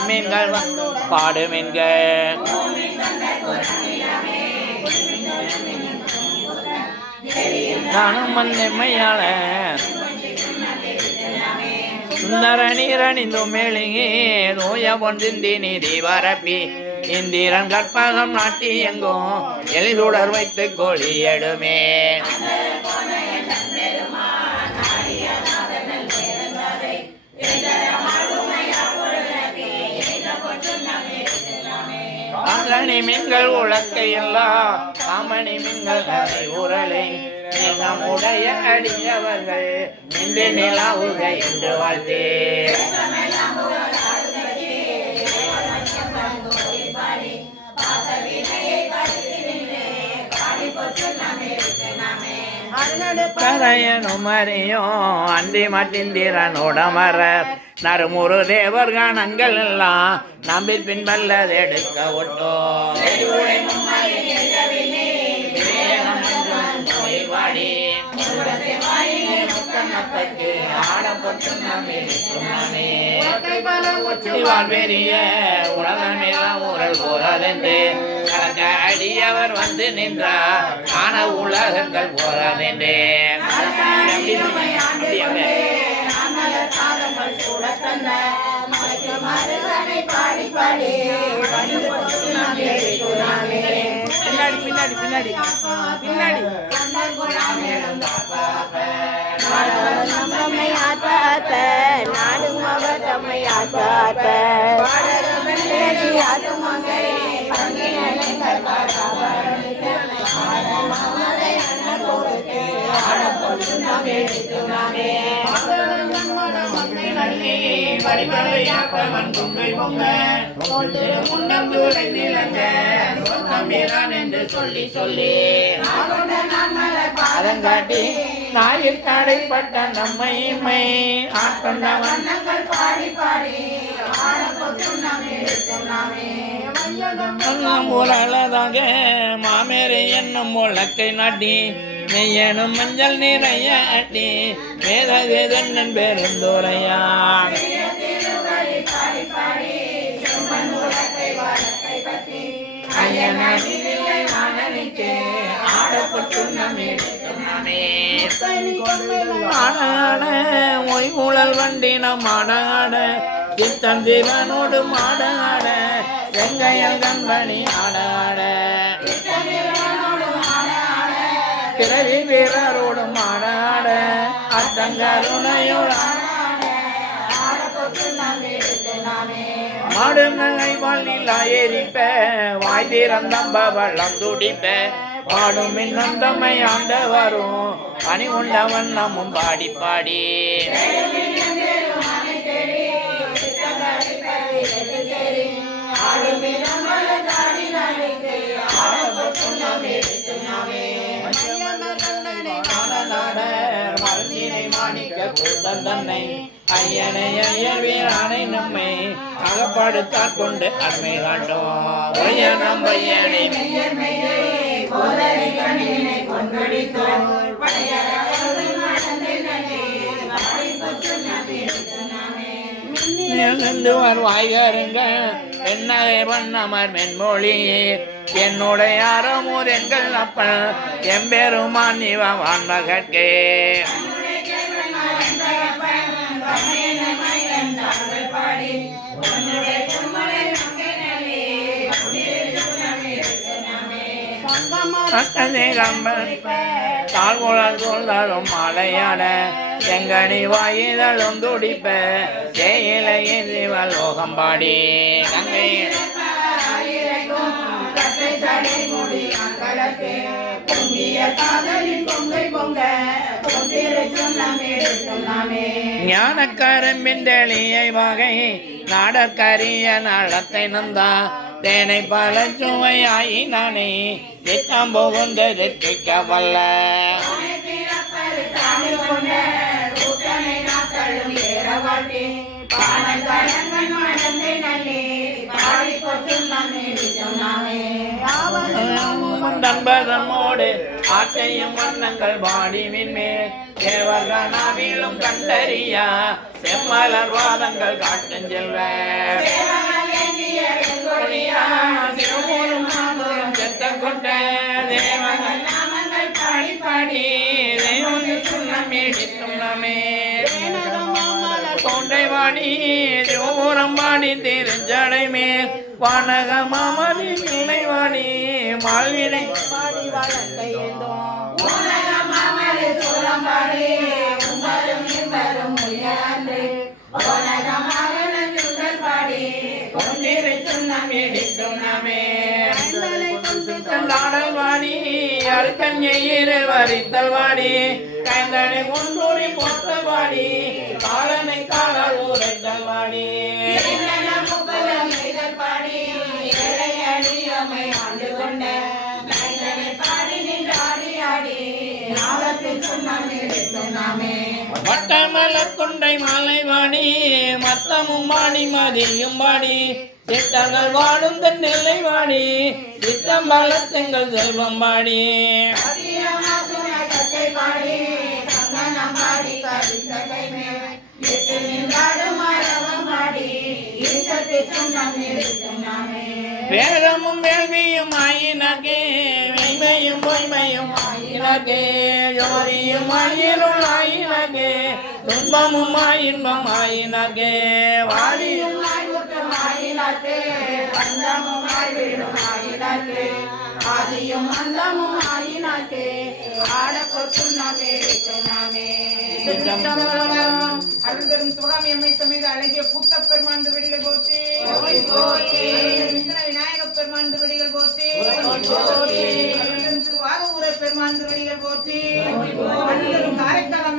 மீன்கள் பாடுமீன்கள் நானும் மண்ணைமையாள சுந்தர நீரணிந்தும் மேலிங்கே நோய பொந்திந்தி நீதி வரப்பி இந்திரன் கற்பகம் நாட்டி எங்கும் எளிதுடர் வைத்து கோழி எடுமே காமணி மீன்கள் உலக்கையெல்லாம் காமணி மீன்கள் அதை உரலை உடைய அடியவர்கள் நின்று நிலாவுக என்று வாழ்த்தே கரையனும் அறியும் அன்றி மட்டிந்திரனோடமர நறுமுறு தேவர் கணங்கள் எல்லாம் நம்பி பின்பல்லது எடுக்க ஒட்டோ பெரிய உலகமேலாம் ஊரல் போறாதென்று அடியவர் வந்து நின்றார் ஆன உலகங்கள் போறாதென்று பின்னாடி பின்னாடி பின்னாடி நாடும் அவர் தம்மை ஆத்த சொல்லி சொல்லி அதங்காட்டி நாயில் கடைப்பட்ட நம்மைமை ஆட்கொண்ட வண்ணங்கள் பாடி பாடி அழகாக மாமேரை என்னும் முழக்கை நாட்டி மெய்யனும் மஞ்சள் நிறைய அட்டி வேத வேதன் பெருந்துரையான் ஒய்குழல் வண்டினம் ஆடாட சித்தந்திரனோடு மாடாட செங்கையல் கண்பணி ஆடாட பிறவி வீரரோடு மாடாட அத்தங்கருணையோட மாடுங்களை வாழ்நிலா எரிப்ப வாய் திறந்தம்ப வள்ளம் துடிப்ப பாடும் மின்னந்தமை ஆண்ட வரும் பணி உண்ட வண்ணமும் பாடி பாடி தன்னை ஐயனை ஐயர் வீரானை நம்மை அகப்படுத்தாற் கொண்டு அண்மை காட்டும் நம் பையனை வாய்கருங்க என்னை பண்ணமர் மென்மொழியே என்னுடைய அறமூர் எங்கள் அப்பன் எம்பெருமான் இவன் மகற்கே தாழ்குழல் சொல்லும் மலையாட செங்கனி வாயிலும் துடிப்ப சேயிலையில் சிவலோகம் பாடி ஞானக்கரும்பின்றெளியை வகை நாடற்கரிய நலத்தை நந்தா தேனை பல சுவையாயி நானே திட்டம் புகுந்தெடுக்க வல்ல தன்பதமோடு ஆட்டையும் வண்ணங்கள் பாடி மின்மேல் தேவர்கனாவிலும் கண்டறியா செம்மலர் வாதங்கள் காட்டும் செல்வ இடித்தும் நாமே தொண்டைவாடி சிவபுரம்பாடி திருஞ்சடை மேல் வானக மாமதி பிள்ளைவாடி மால்வினை பாடி வளர்த்த ஏந்தோம் வாடி அருக்கஞ்செய்யிரு வரித்தல் வாடி கைந்தனை கொண்டூரி பொத்தல் வாடி காலனை காலால் உரைத்தல் வாடி வட்டமல கொண்டை மாலை வாடி மத்தமும் வாடி மதியும் வாடி சித்தங்கள் வாடும் தன் நெல்லை வாடி சித்தம் பலத்தெங்கள் செல்வம் வாடி வேதமும் வேள்வியும் ஆயினகே மெய்மையும் பொய்மையும் ஆயினகே ஜோதியும் ஆயினுள் ஆயினகே துன்பமும் ஆயின்பம் ஆயினகே வாழியும் ஆதியும் அந்தமும் ஆயினாக்கே ஆடப்பொற்றுனாமே அருள்பெரும் சிவகாமி அம்மை சமேத அழகிய பூத்த பெருமான் திருவடிகள் போற்றி விநாயக பெருமான் திருவடிகள் போற்றி திருவாரூர பெருமான் திருவடிகள் போற்றி காரைக்கால்